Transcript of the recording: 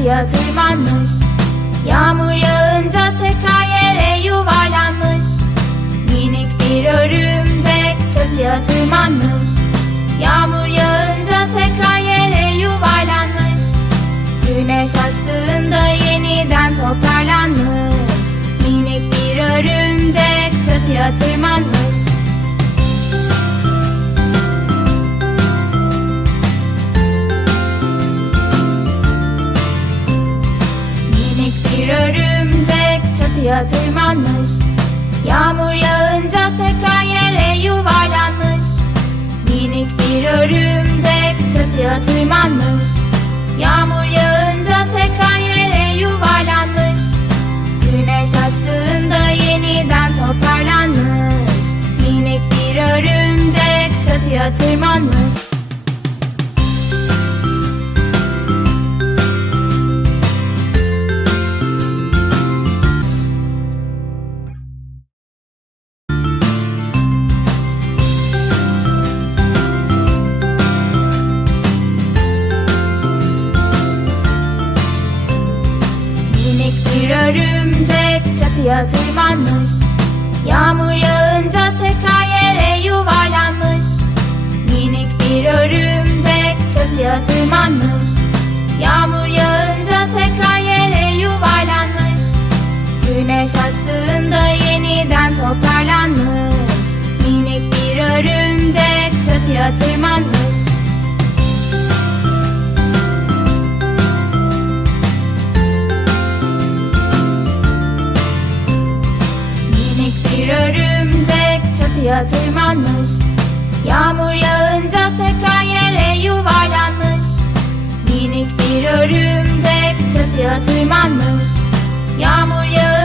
çatıya tırmanmış. Yağmur yağınca tekrar yere yuvarlanmış. Minik bir örümcek çatıya tırmanmış. Yağmur yağınca tekrar yere yuvarlanmış. Güneş açtığında yeniden toparlanmış. Minik bir örümcek çatıya tırmanmış tırmanmış. Yağmur yağınca tekrar yere yuvarlanmış. Minik bir örümcek çatıya tırmanmış. Yağmur yağınca tekrar yere yuvarlanmış. Güneş açtığında yeniden toparlanmış. Minik bir örümcek çatıya tırmanmış çatıya tırmanmış Yağmur tırmanmış. Yağmur yağınca tekrar yere yuvarlanmış. Minik bir örümcek çatıya tırmanmış. Yağmur yağınca